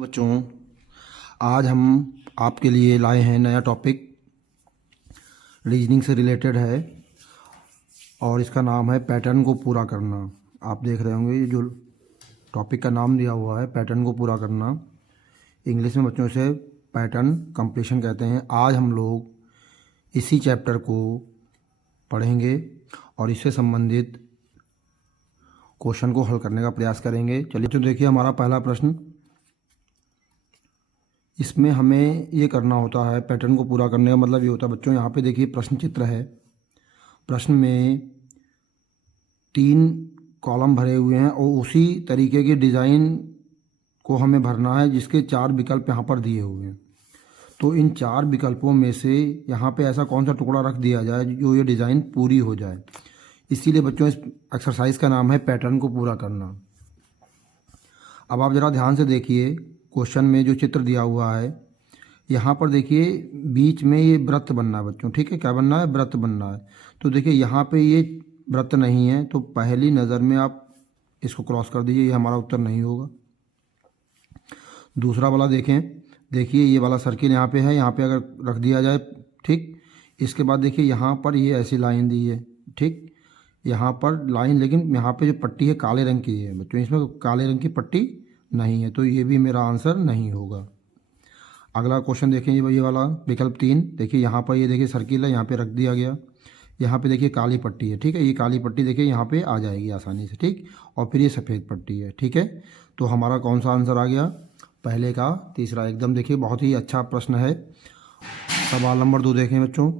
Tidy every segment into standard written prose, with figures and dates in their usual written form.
बच्चों, आज हम आपके लिए लाए हैं नया टॉपिक। रीजनिंग से रिलेटेड है और इसका नाम है पैटर्न को पूरा करना। आप देख रहे होंगे ये जो टॉपिक का नाम दिया हुआ है पैटर्न को पूरा करना। इंग्लिश में बच्चों इसे पैटर्न कंप्लीशन कहते हैं। आज हम लोग इसी चैप्टर को पढ़ेंगे और इससे संबंधित क्वेश्चन को हल करने का प्रयास करेंगे। चलिए तो देखिए हमारा पहला प्रश्न। इसमें हमें ये करना होता है, पैटर्न को पूरा करने का मतलब ये होता है बच्चों, यहाँ पे देखिए प्रश्न चित्र है। प्रश्न में 3 कॉलम भरे हुए हैं और उसी तरीके के डिज़ाइन को हमें भरना है जिसके 4 विकल्प यहाँ पर दिए हुए हैं। तो इन 4 विकल्पों में से यहाँ पे ऐसा कौन सा टुकड़ा रख दिया जाए जो ये डिज़ाइन पूरी हो जाए। इसीलिए बच्चों इस एक्सरसाइज का नाम है पैटर्न को पूरा करना। अब आप ज़रा ध्यान से देखिए, क्वेश्चन में जो चित्र दिया हुआ है यहाँ पर देखिए बीच में ये वृत्त बनना है बच्चों, ठीक है। क्या बनना है? वृत्त बनना है। तो देखिए यहाँ पे ये वृत्त नहीं है तो पहली नज़र में आप इसको क्रॉस कर दीजिए, ये हमारा उत्तर नहीं होगा। दूसरा वाला देखें, देखिए ये वाला सर्किल यहाँ पे है, यहाँ पे अगर रख दिया जाए, ठीक। इसके बाद देखिए यहाँ पर ये ऐसी लाइन दी है, ठीक। यहाँ पर लाइन, लेकिन यहाँ पे जो पट्टी है काले रंग की है बच्चों, इसमें काले रंग की पट्टी नहीं है, तो ये भी मेरा आंसर नहीं होगा। अगला क्वेश्चन देखें, ये वाला विकल्प 3, देखिए यहाँ पर ये देखिए सर्किल है, यहाँ पे रख दिया गया, यहाँ पे देखिए काली पट्टी है, ठीक है। ये काली पट्टी देखिए यहाँ पे आ जाएगी आसानी से, ठीक। और फिर ये सफ़ेद पट्टी है, ठीक है। तो हमारा कौन सा आंसर आ गया? पहले का तीसरा एकदम। देखिए बहुत ही अच्छा प्रश्न है। सवाल नंबर 2 देखें बच्चों।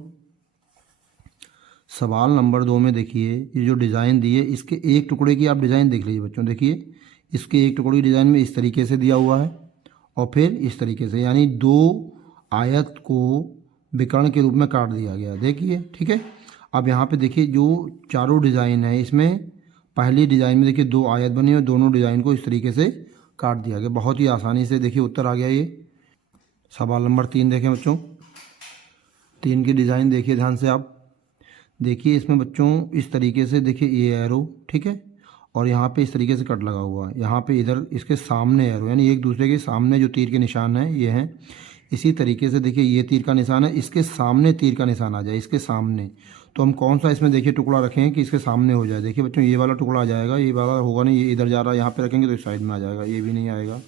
सवाल नंबर 2 में देखिए ये जो डिज़ाइन दिए, इसके एक टुकड़े की आप डिज़ाइन देख लीजिए बच्चों। देखिए इसके एक टुकड़े की डिज़ाइन में इस तरीके से दिया हुआ है और फिर इस तरीके से, यानी 2 आयत को विकर्ण के रूप में काट दिया गया, देखिए, ठीक है। अब यहाँ पे देखिए जो चारों डिज़ाइन है, इसमें पहली डिज़ाइन में देखिए 2 आयत बनी और दोनों डिज़ाइन को इस तरीके से काट दिया गया। बहुत ही आसानी से देखिए उत्तर आ गया ये। सवाल नंबर 3 देखें बच्चों। 3 की डिज़ाइन देखिए ध्यान से आप। देखिए इसमें बच्चों इस तरीके से देखिए ये एरो, ठीक है, और यहाँ पे इस तरीके से कट लगा हुआ है। यहाँ पे इधर इसके सामने एरो, यानी एक दूसरे के सामने जो तीर के निशान हैं ये हैं। इसी तरीके से देखिए ये तीर का निशान है, इसके सामने तीर का निशान आ जाए, इसके सामने। तो हम कौन सा इसमें देखिए टुकड़ा रखें कि इसके सामने हो जाए। देखिए बच्चों ये वाला टुकड़ा आ जाएगा, ये वाला होगा नहीं, ये इधर जा रहा है, यहाँ पे रखेंगे तो इस साइड में आ जाएगा, ये भी नहीं आएगा।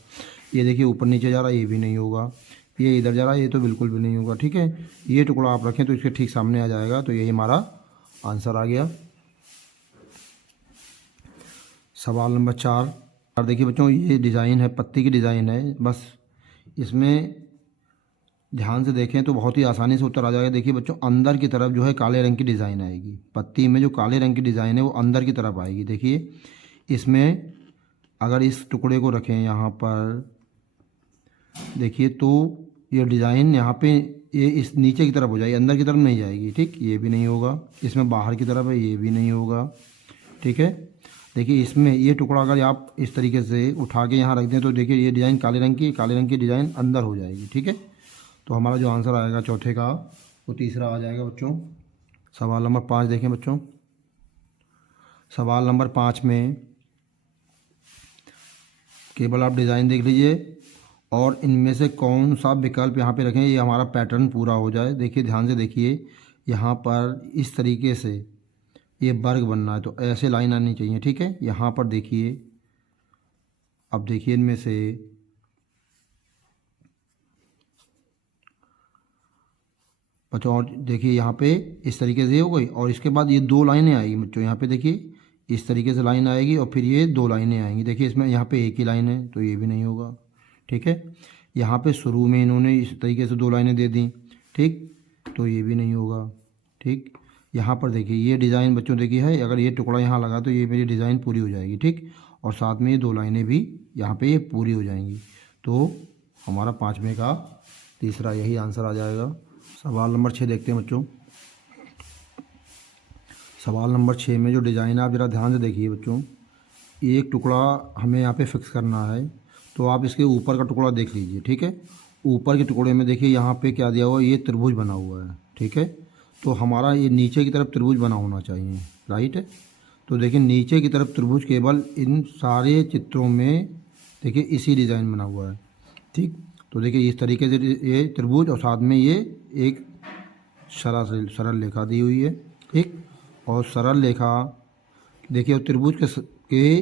ये देखिए ऊपर नीचे जा रहा है, ये भी नहीं होगा। ये इधर जा रहा है, ये तो बिल्कुल भी नहीं होगा, ठीक है। ये टुकड़ा आप रखें तो इसके ठीक सामने आ जाएगा। तो यही हमारा आंसर आ गया। सवाल नंबर 4 देखिए बच्चों, ये डिज़ाइन है, पत्ती की डिज़ाइन है। बस इसमें ध्यान से देखें तो बहुत ही आसानी से उत्तर आ जाएगा। देखिए बच्चों अंदर की तरफ जो है काले रंग की डिज़ाइन आएगी, पत्ती में जो काले रंग की डिज़ाइन है वो अंदर की तरफ आएगी। देखिए इसमें अगर इस टुकड़े को रखें यहाँ पर, देखिए तो ये डिज़ाइन यहाँ पे ये इस नीचे की तरफ हो जाएगी, अंदर की तरफ नहीं जाएगी, ठीक। ये भी नहीं होगा। इसमें बाहर की तरफ है, ये भी नहीं होगा, ठीक है। देखिए इसमें ये टुकड़ा अगर आप इस तरीके से उठा के यहाँ रख दें तो देखिए ये डिज़ाइन काले रंग की डिज़ाइन अंदर हो जाएगी, ठीक है। तो हमारा जो आंसर आएगा चौथे का वो तीसरा आ जाएगा बच्चों। सवाल नंबर 5 देखें बच्चों। सवाल नंबर 5 में केवल आप डिज़ाइन देख लीजिए और इनमें से कौन सा विकल्प यहाँ पे रखें ये हमारा पैटर्न पूरा हो जाए। देखिए ध्यान से देखिए, यहाँ पर इस तरीके से ये वर्ग बनना है तो ऐसे लाइन आनी चाहिए, ठीक है। यहाँ पर देखिए, अब देखिए इनमें से बच्चों, और देखिए यहाँ पे इस तरीके से हो गई और इसके बाद ये 2 लाइनें आएगी बच्चों। यहाँ पे देखिए इस तरीके से लाइन आएगी और फिर ये 2 लाइनें आएंगी। देखिए इसमें यहाँ पे एक ही लाइन है तो ये भी नहीं होगा, ठीक है। यहाँ पे शुरू में इन्होंने इस तरीके से 2 लाइनें दे दी, ठीक, तो ये भी नहीं होगा, ठीक। यहाँ पर देखिए ये डिज़ाइन बच्चों देखिए है, अगर ये टुकड़ा यहाँ लगा तो ये मेरी डिज़ाइन पूरी हो जाएगी, ठीक। और साथ में ये 2 लाइनें भी यहाँ पे ये पूरी हो जाएंगी। तो हमारा 5वें का तीसरा यही आंसर आ जाएगा। सवाल नंबर 6 देखते हैं बच्चों। सवाल नंबर 6 में जो डिज़ाइन है आप ज़रा ध्यान से देखिए बच्चों। एक टुकड़ा हमें यहाँ पे फिक्स करना है तो आप इसके ऊपर का टुकड़ा देख लीजिए, ठीक है। ऊपर के टुकड़े में देखिए यहाँ पे क्या दिया हुआ है, ये त्रिभुज बना हुआ है, ठीक है। तो हमारा ये नीचे की तरफ त्रिभुज बना होना चाहिए, राइट है। तो देखिए नीचे की तरफ त्रिभुज केवल इन सारे चित्रों में देखिए इसी डिज़ाइन बना हुआ है। ठीक। तो देखिए इस तरीके से ये त्रिभुज और साथ में ये एक सरल रेखा दी हुई है, ठीक। और सरल रेखा देखिए त्रिभुज के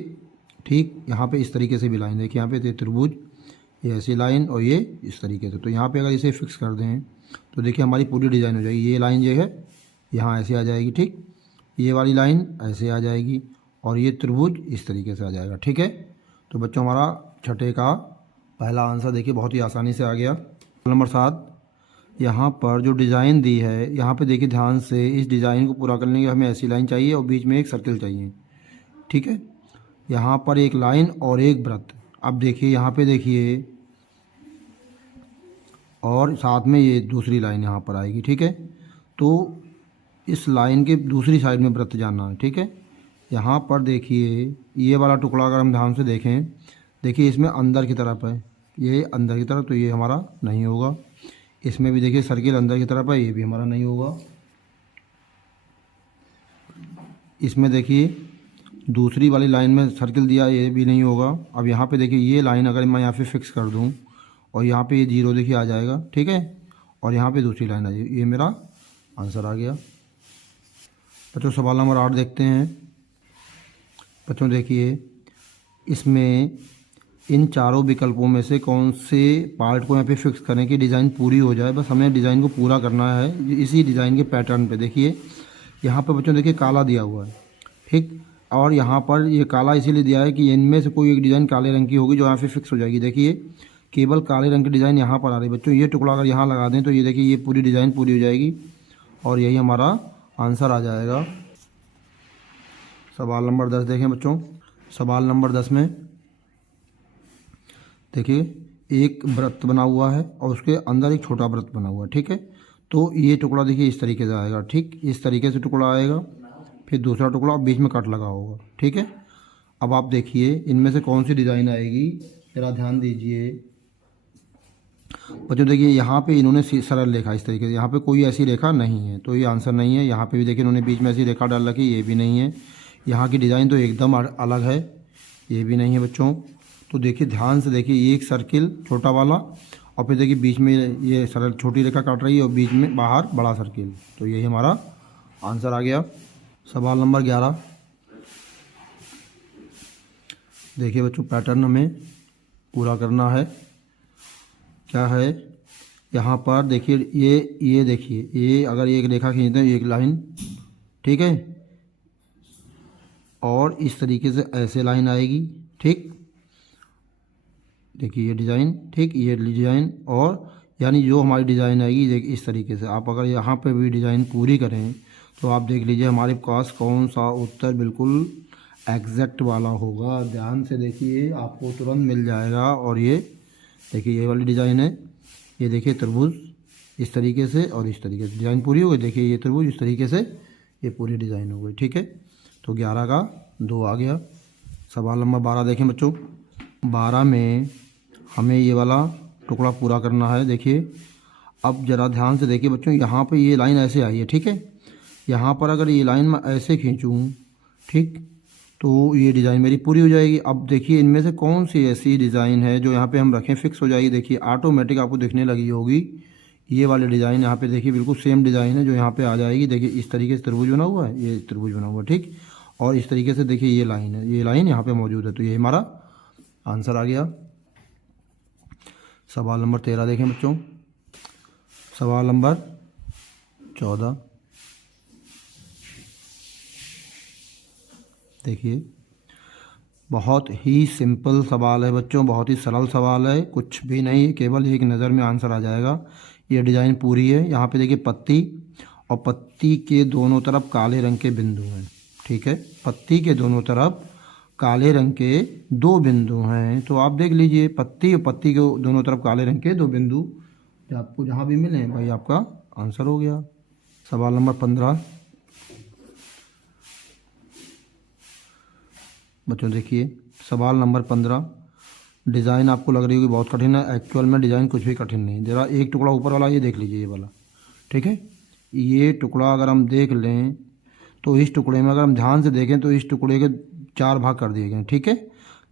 ठीक यहाँ पे इस तरीके से भी लाइन देखिए, यहाँ पे त्रिभुज, ये ऐसी लाइन और ये इस तरीके से। तो यहाँ पे अगर इसे फिक्स कर दें तो देखिए हमारी पूरी डिज़ाइन हो जाएगी। ये लाइन जो है यहाँ ऐसे आ जाएगी, ठीक। ये वाली लाइन ऐसे आ जाएगी और ये त्रिभुज इस तरीके से आ जाएगा, ठीक है। तो बच्चों हमारा छठे का पहला आंसर देखिए बहुत ही आसानी से आ गया। नंबर 7, यहाँ पर जो डिज़ाइन दी है यहाँ पे देखिए ध्यान से, इस डिज़ाइन को पूरा करने के हमें ऐसी लाइन चाहिए और बीच में एक सर्किल चाहिए, ठीक है। यहाँ पर एक लाइन और एक वृत्त। अब देखिए यहाँ पे देखिए, और साथ में ये दूसरी लाइन यहाँ पर आएगी, ठीक है। तो इस लाइन के दूसरी साइड में वृत्त जाना है, ठीक है। यहाँ पर देखिए ये वाला टुकड़ा अगर हम ध्यान से देखें, देखिए इसमें अंदर की तरफ है, ये अंदर की तरफ, तो ये हमारा नहीं होगा। इसमें भी देखिए सर्किल अंदर की तरफ है, ये भी हमारा नहीं होगा। इसमें देखिए दूसरी वाली लाइन में सर्किल दिया, ये भी नहीं होगा। अब यहाँ पे देखिए ये लाइन अगर मैं यहाँ पे फिक्स कर दूँ और यहाँ पे ये 0 देखिए आ जाएगा, ठीक है। और यहाँ पे दूसरी लाइन आ जाएगी, ये मेरा आंसर आ गया। बच्चों सवाल नंबर 8 देखते हैं। बच्चों देखिए इसमें इन चारों विकल्पों में से कौन से पार्ट को यहाँ पे फिक्स करें कि डिज़ाइन पूरी हो जाए। बस हमें डिज़ाइन को पूरा करना है इसी डिज़ाइन के पैटर्न पे। देखिए यहाँ पे बच्चों देखिए काला दिया हुआ है, ठीक। और यहाँ पर ये काला इसीलिए दिया है कि इनमें से कोई एक डिज़ाइन काले रंग की होगी जो यहाँ पे फिक्स हो जाएगी। देखिए केवल काले रंग की डिज़ाइन यहाँ पर आ रही है बच्चों। ये टुकड़ा अगर यहाँ लगा दें तो ये देखिए ये पूरी डिज़ाइन पूरी हो जाएगी और यही हमारा आंसर आ जाएगा। सवाल नंबर 10 देखें बच्चों। सवाल नंबर 10 में देखिए एक वृत्त बना हुआ है और उसके अंदर एक छोटा वृत्त बना हुआ है, ठीक है। तो ये टुकड़ा देखिए इस तरीके से आएगा, ठीक। इस तरीके से टुकड़ा आएगा, फिर दूसरा टुकड़ा बीच में कट लगा होगा, ठीक है। अब आप देखिए इनमें से कौन सी डिज़ाइन आएगी, ज़रा ध्यान दीजिए बच्चों। देखिए यहाँ पे इन्होंने सरल रेखा इस तरीके से, यहाँ पे कोई ऐसी रेखा नहीं है तो ये आंसर नहीं है। यहाँ पे भी देखिए इन्होंने बीच में ऐसी रेखा डाल रखी, ये भी नहीं है। यहाँ की डिज़ाइन तो एकदम अलग है, ये भी नहीं है बच्चों। तो देखिए ध्यान से देखिए, ये एक सर्किल छोटा वाला और फिर देखिए बीच में ये सरल छोटी रेखा काट रही है और बीच में बाहर बड़ा सर्किल। तो यही हमारा आंसर आ गया। सवाल नंबर 11 देखिए बच्चों, पैटर्न हमें पूरा करना है। क्या है यहाँ पर देखिए, ये देखिए, ये अगर एक रेखा खींचते हैं एक लाइन, ठीक है। और इस तरीके से ऐसे लाइन आएगी, ठीक। देखिए ये डिज़ाइन, ठीक, ये डिज़ाइन, और यानी जो हमारी डिज़ाइन आएगी देखिए इस तरीके से। आप अगर यहाँ पे भी डिज़ाइन पूरी करें तो आप देख लीजिए हमारे पास कौन सा उत्तर बिल्कुल एग्जैक्ट वाला होगा। ध्यान से देखिए आपको तुरंत मिल जाएगा। और ये देखिए ये वाली डिज़ाइन है, ये देखिए त्रिभुज इस तरीके से और इस तरीके से डिज़ाइन पूरी हो गई। देखिए ये त्रिभुज इस तरीके से ये पूरी डिज़ाइन हो गई, ठीक है। तो 11 का 2 आ गया। सवाल नंबर 12 देखें बच्चों। 12 में हमें ये वाला टुकड़ा पूरा करना है। देखिए अब ज़रा ध्यान से देखिए बच्चों, यहाँ पे ये लाइन ऐसे आई है, ठीक है। यहाँ पर अगर ये लाइन मैं ऐसे खींचूँ, ठीक, तो ये डिज़ाइन मेरी पूरी हो जाएगी। अब देखिए इनमें से कौन सी ऐसी डिज़ाइन है जो यहाँ पे हम रखें फिक्स हो जाएगी। देखिए ऑटोमेटिक आपको दिखने लगी होगी ये वाली डिज़ाइन। यहाँ पे देखिए बिल्कुल सेम डिज़ाइन है जो यहाँ पे आ जाएगी। देखिए इस तरीके से त्रिभुज बना हुआ है, ये त्रिभुज बना हुआ है, ठीक। और इस तरीके से देखिए ये लाइन है, ये लाइन यहाँ पे मौजूद है। तो ये हमारा आंसर आ गया। सवाल नंबर 13 देखें बच्चों। सवाल नंबर 14 देखिए, बहुत ही सिंपल सवाल है बच्चों, बहुत ही सरल सवाल है, कुछ भी नहीं, केवल एक नज़र में आंसर आ जाएगा। ये डिज़ाइन पूरी है। यहाँ पे देखिए पत्ती और पत्ती के दोनों तरफ काले रंग के बिंदु हैं, ठीक है। पत्ती के दोनों तरफ काले रंग के 2 बिंदु हैं। तो आप देख लीजिए पत्ती और पत्ती के दोनों तरफ काले रंग के 2 बिंदु आपको जहाँ भी मिले भाई आपका आंसर हो गया। सवाल नंबर 15 बच्चों देखिए, सवाल नंबर 15। डिज़ाइन आपको लग रही होगी बहुत कठिन है, एक्चुअल में डिज़ाइन कुछ भी कठिन नहीं। ज़रा एक टुकड़ा ऊपर वाला ये देख लीजिए, ये वाला, ठीक है। ये टुकड़ा अगर हम देख लें तो इस टुकड़े में अगर हम ध्यान से देखें तो इस टुकड़े के 4 भाग कर दिए गए हैं, ठीक है।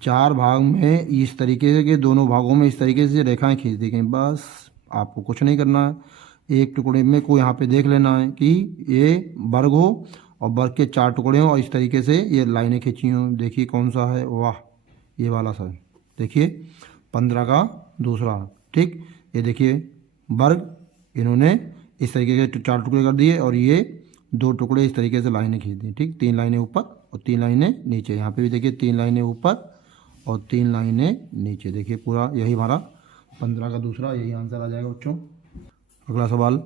4 भाग में इस तरीके से के दोनों भागों में इस तरीके से रेखाएं खींच दी गई। बस आपको कुछ नहीं करना है, एक टुकड़े में को यहाँ पे देख लेना है कि ये वर्ग हो और वर्ग के 4 टुकड़े हों और इस तरीके से ये लाइनें खींची हों। देखिए कौन सा है, वाह ये वाला सर, देखिए 15 का दूसरा, ठीक। ये देखिए वर्ग इन्होंने इस तरीके के 4 टुकड़े कर दिए और ये 2 टुकड़े इस तरीके से लाइनें खींच दी, ठीक। 3 लाइनें ऊपर और 3 लाइनें नीचे। यहाँ पे भी देखिए 3 लाइनें ऊपर और 3 लाइनें नीचे। देखिए पूरा यही हमारा 15 का दूसरा यही आंसर आ जाएगा बच्चों। अगला सवाल,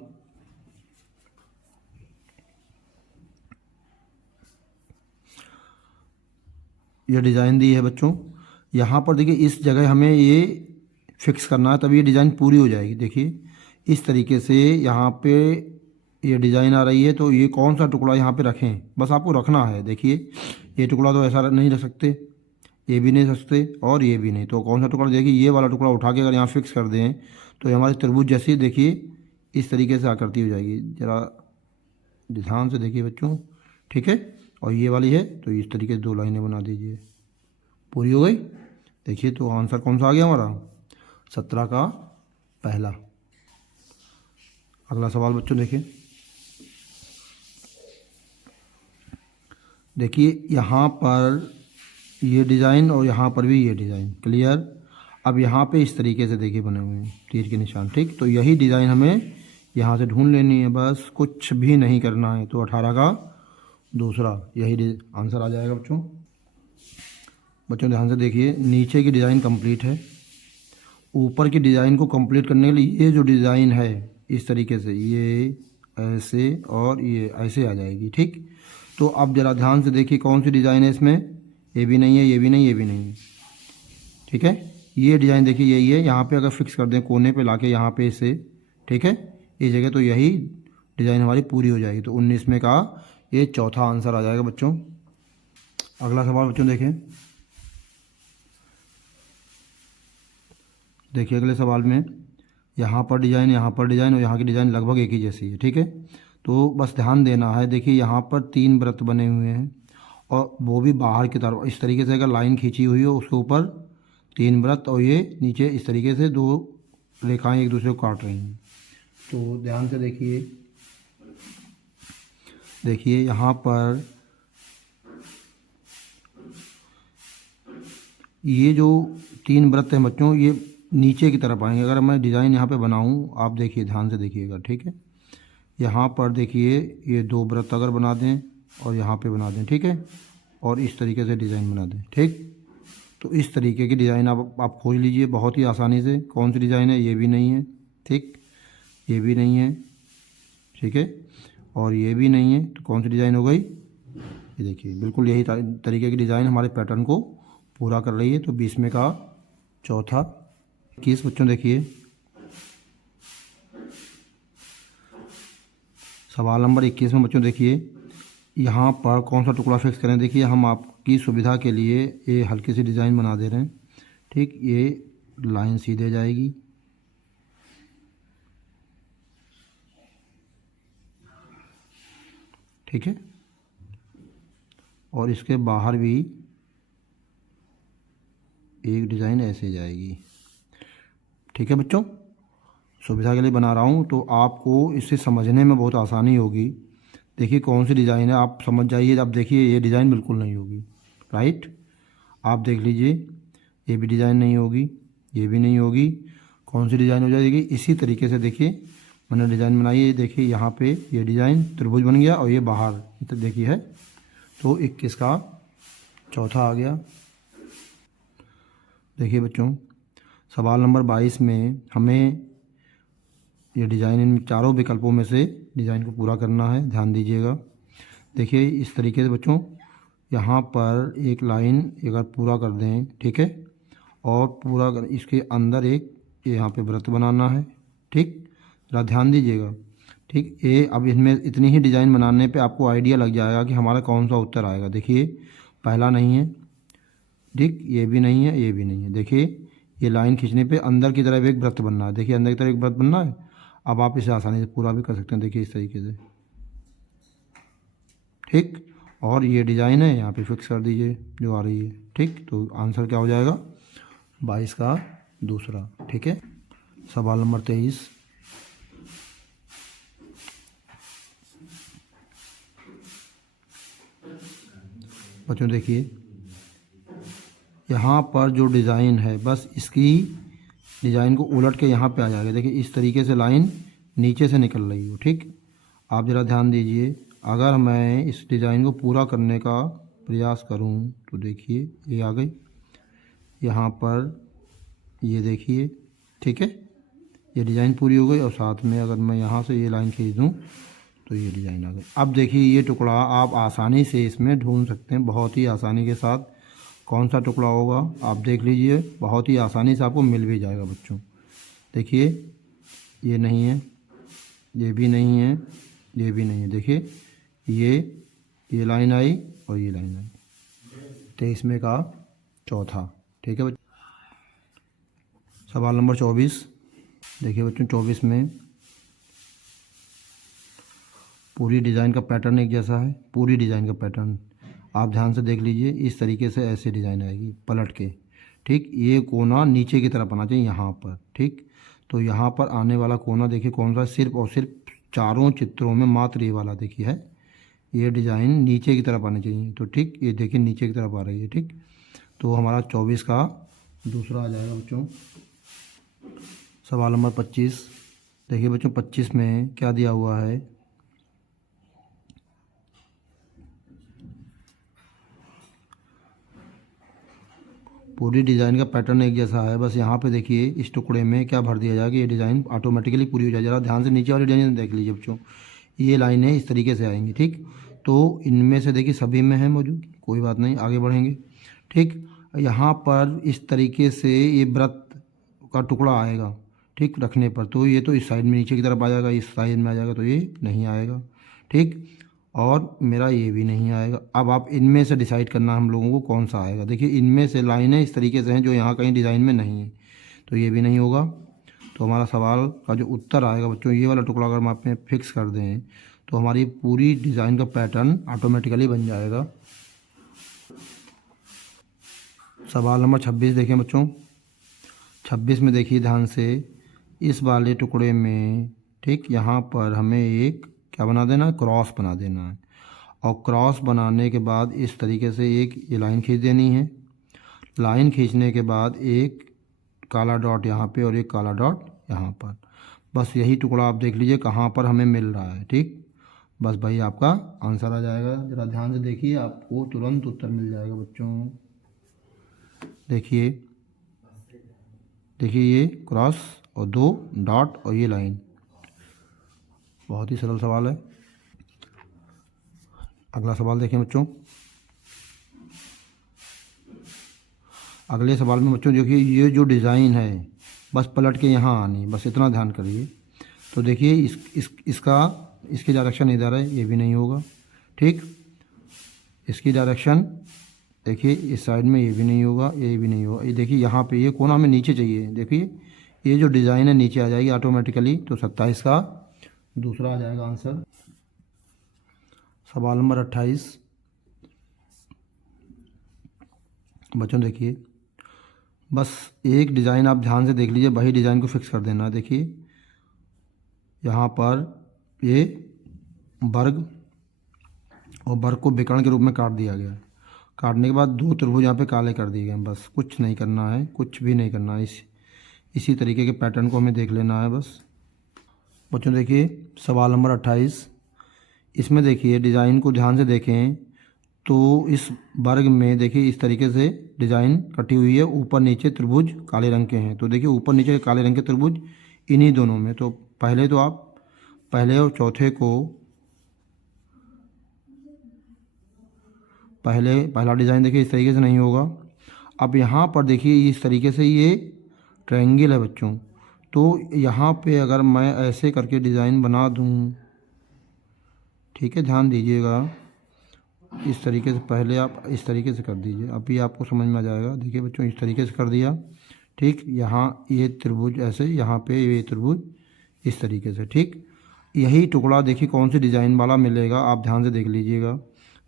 ये डिज़ाइन दी है बच्चों। यहाँ पर देखिए इस जगह हमें ये फिक्स करना है तभी ये डिज़ाइन पूरी हो जाएगी। देखिए इस तरीके से यहाँ पे ये डिज़ाइन आ रही है, तो ये कौन सा टुकड़ा यहाँ पे रखें, बस आपको रखना है। देखिए ये टुकड़ा तो ऐसा नहीं रख सकते, ये भी नहीं रख सकते और ये भी नहीं, तो कौन सा टुकड़ा, देखिए ये वाला टुकड़ा उठा के अगर यहाँ फिक्स कर दें तो ये हमारे त्रिभुज जैसी देखिए इस तरीके से आकृति हो जाएगी। ज़रा ध्यान से देखिए बच्चों, ठीक है। और ये वाली है तो इस तरीके से 2 लाइनें बना दीजिए, पूरी हो गई। देखिए तो आंसर कौन सा आ गया हमारा, 17 का पहला। अगला सवाल बच्चों देखिए, देखिए यहाँ पर ये डिज़ाइन और यहाँ पर भी ये डिज़ाइन, क्लियर। अब यहाँ पे इस तरीके से देखिए बने हुए हैं तीर के निशान, ठीक। तो यही डिज़ाइन हमें यहाँ से ढूंढ लेनी है, बस कुछ भी नहीं करना है। तो 18 का दूसरा यही आंसर आ जाएगा बच्चों। बच्चों ध्यान से देखिए, नीचे की डिज़ाइन कंप्लीट है, ऊपर की डिज़ाइन को कंप्लीट करने के लिए ये जो डिज़ाइन है इस तरीके से ये ऐसे और ये ऐसे आ जाएगी, ठीक। तो अब ज़रा ध्यान से देखिए कौन सी डिज़ाइन है इसमें, ये भी नहीं है, ये भी नहीं, ये भी नहीं है, ठीक है। ये डिज़ाइन देखिए यही है, यहाँ पे अगर फिक्स कर दें कोने पे लाके यहाँ पे इसे, ठीक है, इस जगह, तो यही डिज़ाइन हमारी पूरी हो जाएगी। तो 19 में का ये चौथा आंसर आ जाएगा बच्चों। अगला सवाल बच्चों देखें, देखिए अगले सवाल में यहाँ पर डिज़ाइन, यहाँ पर डिज़ाइन और यहाँ की डिज़ाइन लगभग एक ही जैसी है, ठीक है। तो बस ध्यान देना है, देखिए यहाँ पर 3 वृत्त बने हुए हैं और वो भी बाहर की तरफ इस तरीके से अगर लाइन खींची हुई हो उसके ऊपर 3 वृत्त और ये नीचे इस तरीके से 2 रेखाएं एक दूसरे को काट रही हैं। तो ध्यान से देखिए, देखिए यहाँ पर ये जो 3 वृत्त हैं बच्चों ये नीचे की तरफ आएंगे। अगर मैं डिज़ाइन यहाँ पे बनाऊँ, आप देखिए ध्यान से देखिएगा, ठीक है। यहाँ पर देखिए ये 2 वृत्त अगर बना दें और यहाँ पे बना दें, ठीक है, और इस तरीके से डिज़ाइन बना दें, ठीक। तो इस तरीके की डिज़ाइन आप खोज लीजिए बहुत ही आसानी से। कौन सी डिज़ाइन है, ये भी नहीं है, ठीक, ये भी नहीं है, ठीक है, और ये भी नहीं है, तो कौन सी डिज़ाइन हो गई, ये देखिए बिल्कुल यही तरीके की डिज़ाइन हमारे पैटर्न को पूरा कर रही है। तो 20 में का चौथा। 21 बच्चों देखिए, सवाल नंबर 21 में बच्चों देखिए यहाँ पर कौन सा टुकड़ा फिक्स करें। देखिए हम आपकी सुविधा के लिए ये हल्की सी डिज़ाइन बना दे रहे हैं, ठीक। ये लाइन सीधे जाएगी, ठीक है, और इसके बाहर भी एक डिज़ाइन ऐसे जाएगी, ठीक है बच्चों। सुविधा के लिए बना रहा हूँ तो आपको इसे समझने में बहुत आसानी होगी। देखिए कौन सी डिज़ाइन है, आप समझ जाइए। अब देखिए ये डिज़ाइन बिल्कुल नहीं होगी, राइट, आप देख लीजिए, ये भी डिज़ाइन नहीं होगी, ये भी नहीं होगी, कौन सी डिज़ाइन हो जाएगी। इसी तरीके से देखिए मैंने डिज़ाइन बनाई है, देखिए यहाँ पे ये डिज़ाइन त्रिभुज बन गया और ये बाहर तो देखिए है। तो 21 का चौथा आ गया। देखिए बच्चों सवाल नंबर 22 में हमें ये डिज़ाइन इन चारों विकल्पों में से डिज़ाइन को पूरा करना है, ध्यान दीजिएगा। देखिए इस तरीके से बच्चों यहाँ पर एक लाइन अगर पूरा कर दें, ठीक है, और पूरा कर इसके अंदर एक यहाँ पे वृत्त बनाना है, ठीक, ज़रा ध्यान दीजिएगा, ठीक। ये अब इसमें इतनी ही डिज़ाइन बनाने पे आपको आइडिया लग जाएगा कि हमारा कौन सा उत्तर आएगा। देखिए पहला नहीं है, ठीक, ये भी नहीं है, ये भी नहीं है। देखिए ये लाइन खींचने पे अंदर की तरफ एक वृत्त बनना है, देखिए अंदर की तरफ एक वृत्त बनना है। अब आप इसे आसानी से पूरा भी कर सकते हैं, देखिए इस तरीके से, ठीक। और ये डिज़ाइन है यहाँ पे फिक्स कर दीजिए जो आ रही है। ठीक। तो आंसर क्या हो जाएगा? 22 का दूसरा। ठीक है। सवाल नंबर 23। बच्चों देखिए, यहाँ पर जो डिज़ाइन है बस इसकी डिज़ाइन को उलट के यहाँ पे आ जाएगा। देखिए इस तरीके से लाइन नीचे से निकल रही हो। ठीक। आप ज़रा ध्यान दीजिए, अगर मैं इस डिज़ाइन को पूरा करने का प्रयास करूँ तो देखिए ये आ गई यहाँ पर, ये देखिए। ठीक है, ये डिज़ाइन पूरी हो गई और साथ में अगर मैं यहाँ से ये लाइन खींच दूँ तो ये डिज़ाइन आ गई। अब देखिए ये टुकड़ा आप आसानी से इसमें ढूंढ सकते हैं, बहुत ही आसानी के साथ। कौन सा टुकड़ा होगा आप देख लीजिए, बहुत ही आसानी से आपको मिल भी जाएगा बच्चों। देखिए ये नहीं है, ये भी नहीं है, ये भी नहीं है। देखिए ये लाइन आई और ये लाइन आई। 23 में का चौथा। ठीक है बच्चों। सवाल नंबर 24। देखिए बच्चों 24 में पूरी डिज़ाइन का पैटर्न एक जैसा है। पूरी डिज़ाइन का पैटर्न आप ध्यान से देख लीजिए, इस तरीके से ऐसे डिज़ाइन आएगी पलट के। ठीक। ये कोना नीचे की तरफ आना चाहिए यहाँ पर। ठीक। तो यहाँ पर आने वाला कोना देखिए कौन सा, सिर्फ और सिर्फ चारों चित्रों में मात्र ये वाला देखिए है। ये डिज़ाइन नीचे की तरफ आनी चाहिए। तो ठीक, ये देखिए नीचे की तरफ आ रही है। ठीक। तो हमारा 24 का दूसरा आ जाएगा बच्चों। सवाल नंबर 25। देखिए बच्चों 25 में क्या दिया हुआ है? पूरी डिज़ाइन का पैटर्न एक जैसा है, बस यहाँ पे देखिए इस टुकड़े में क्या भर दिया जाएगा, ये डिज़ाइन ऑटोमेटिकली पूरी हो जाएगी। ज़रा ध्यान से नीचे वाली डिज़ाइन देख लीजिए बच्चों, ये लाइनें इस तरीके से आएंगी। ठीक। तो इनमें से देखिए सभी में है मौजूद, कोई बात नहीं, आगे बढ़ेंगे। ठीक। यहाँ पर इस तरीके से ये व्रत का टुकड़ा आएगा। ठीक, रखने पर तो ये तो इस साइड में नीचे की तरफ आ जाएगा, इस साइड में आ जाएगा, तो ये नहीं आएगा। ठीक। और मेरा ये भी नहीं आएगा। अब आप इनमें से डिसाइड करना हम लोगों को कौन सा आएगा। देखिए इनमें से लाइनें इस तरीके से हैं जो यहाँ कहीं डिज़ाइन में नहीं है, तो ये भी नहीं होगा। तो हमारा सवाल का जो उत्तर आएगा बच्चों, ये वाला टुकड़ा अगर हम आप में फिक्स कर दें तो हमारी पूरी डिज़ाइन का पैटर्न ऑटोमेटिकली बन जाएगा। सवाल नंबर 26 देखें बच्चों। 26 में देखिए ध्यान से, इस वाले टुकड़े में ठीक यहाँ पर हमें एक क्या बना देना है, क्रॉस बना देना है। और क्रॉस बनाने के बाद इस तरीके से एक ये लाइन खींच देनी है। लाइन खींचने के बाद एक काला डॉट यहाँ पे और एक काला डॉट यहाँ पर। बस यही टुकड़ा आप देख लीजिए कहाँ पर हमें मिल रहा है। ठीक। बस भाई आपका आंसर आ जाएगा। ज़रा ध्यान से देखिए, आपको तुरंत उत्तर मिल जाएगा बच्चों। देखिए ये क्रॉस और 2 डॉट और ये लाइन, बहुत ही सरल सवाल है। अगला सवाल देखें बच्चों। अगले सवाल में बच्चों देखिए ये जो डिज़ाइन है बस पलट के यहाँ आनी, बस इतना ध्यान करिए। तो देखिए इसकी डायरेक्शन इधर है, ये भी नहीं होगा। ठीक। इसकी डायरेक्शन देखिए इस साइड में, ये भी नहीं होगा, ये भी नहीं होगा। ये देखिए यहाँ पे ये कोना हमें नीचे चाहिए। देखिए ये जो डिज़ाइन है नीचे आ जाएगी ऑटोमेटिकली। तो 27 का दूसरा आ जाएगा आंसर। सवाल नंबर 28 बच्चों देखिए, बस एक डिज़ाइन आप ध्यान से देख लीजिए, वही डिज़ाइन को फिक्स कर देना है। देखिए यहाँ पर ये वर्ग और वर्ग को विकर्ण के रूप में काट दिया गया है। काटने के बाद 2 त्रिभुज यहाँ पे काले कर दिए गए हैं। बस कुछ नहीं करना है, कुछ भी नहीं करना है। इसी तरीके के पैटर्न को हमें देख लेना है बस बच्चों। देखिए सवाल नंबर 28, इसमें देखिए डिज़ाइन को ध्यान से देखें तो इस वर्ग में देखिए इस तरीके से डिज़ाइन कटी हुई है। ऊपर नीचे त्रिभुज काले रंग के हैं। तो देखिए ऊपर नीचे काले रंग के त्रिभुज इन्हीं दोनों में। तो पहले तो आप पहले और चौथे को, पहला डिज़ाइन देखिए इस तरीके से नहीं होगा। अब यहाँ पर देखिए इस तरीके से ये ट्रायंगल है बच्चों। तो यहाँ पे अगर मैं ऐसे करके डिज़ाइन बना दूँ, ठीक है ध्यान दीजिएगा, इस तरीके से पहले आप इस तरीके से कर दीजिए, अभी आपको समझ में आ जाएगा। देखिए बच्चों इस तरीके से कर दिया। ठीक। यहाँ ये त्रिभुज ऐसे, यहाँ पे ये त्रिभुज इस तरीके से। ठीक। यही टुकड़ा देखिए कौन सी डिज़ाइन वाला मिलेगा, आप ध्यान से देख लीजिएगा।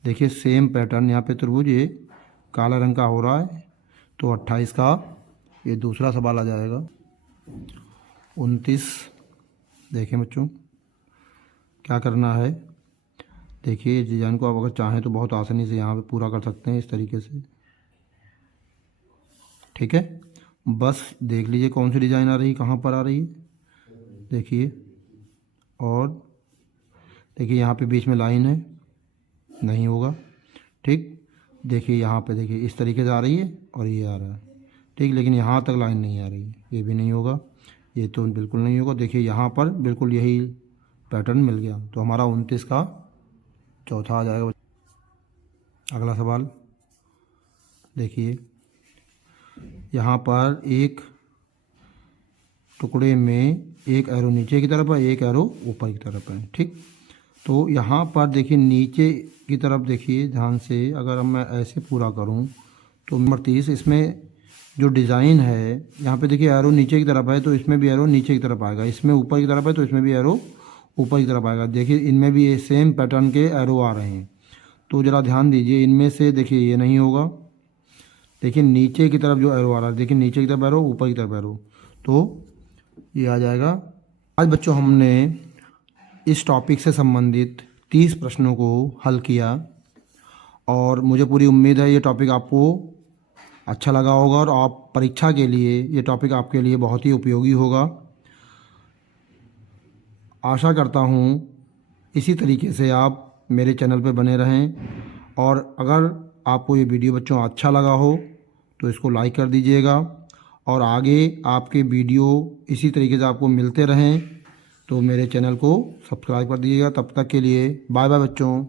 देखिए सेम पैटर्न, यहाँ पे त्रिभुज ये काला रंग का हो रहा है, तो 28 का ये दूसरा सवाल आ जाएगा। 29 देखें बच्चों क्या करना है। देखिए इस डिज़ाइन को आप अगर चाहें तो बहुत आसानी से यहाँ पे पूरा कर सकते हैं इस तरीके से, ठीक है। बस देख लीजिए कौन सी डिज़ाइन आ रही है, कहाँ पर आ रही है, देखिए। और देखिए यहाँ पे बीच में लाइन है, नहीं होगा, ठीक। देखिए यहाँ पे देखिए इस तरीके से आ रही है और ये आ रहा है, ठीक, लेकिन यहाँ तक लाइन नहीं आ रही है, ये भी नहीं होगा, ये तो बिल्कुल नहीं होगा। देखिए यहाँ पर बिल्कुल यही पैटर्न मिल गया, तो हमारा 29 का चौथा आ जाएगा। अगला सवाल देखिए, यहाँ पर एक टुकड़े में एक एरो नीचे की तरफ है, एक एरो ऊपर की तरफ है, ठीक। तो यहाँ पर देखिए नीचे की तरफ देखिए ध्यान से, अगर मैं ऐसे पूरा करूँ तो नंबर 30 इसमें जो डिज़ाइन है यहाँ पे देखिए एरो नीचे की तरफ है, तो इसमें भी एरो नीचे की तरफ आएगा, इसमें ऊपर की तरफ है तो इसमें भी एरो ऊपर की तरफ आएगा। देखिए इनमें भी ये सेम पैटर्न के एरो आ रहे हैं, तो ज़रा ध्यान दीजिए, इनमें से देखिए ये नहीं होगा। देखिए नीचे की तरफ जो एरो आ रहा है, देखिए नीचे की तरफ एरो, ऊपर की तरफ एरो, तो ये आ जाएगा। आज बच्चों हमने इस टॉपिक से संबंधित 30 प्रश्नों को हल किया और मुझे पूरी उम्मीद है ये टॉपिक आपको अच्छा लगा होगा और आप परीक्षा के लिए ये टॉपिक आपके लिए बहुत ही उपयोगी होगा। आशा करता हूँ इसी तरीके से आप मेरे चैनल पर बने रहें और अगर आपको ये वीडियो बच्चों अच्छा लगा हो तो इसको लाइक कर दीजिएगा और आगे आपके वीडियो इसी तरीके से आपको मिलते रहें तो मेरे चैनल को सब्सक्राइब कर दीजिएगा। तब तक के लिए बाय बाय बच्चों।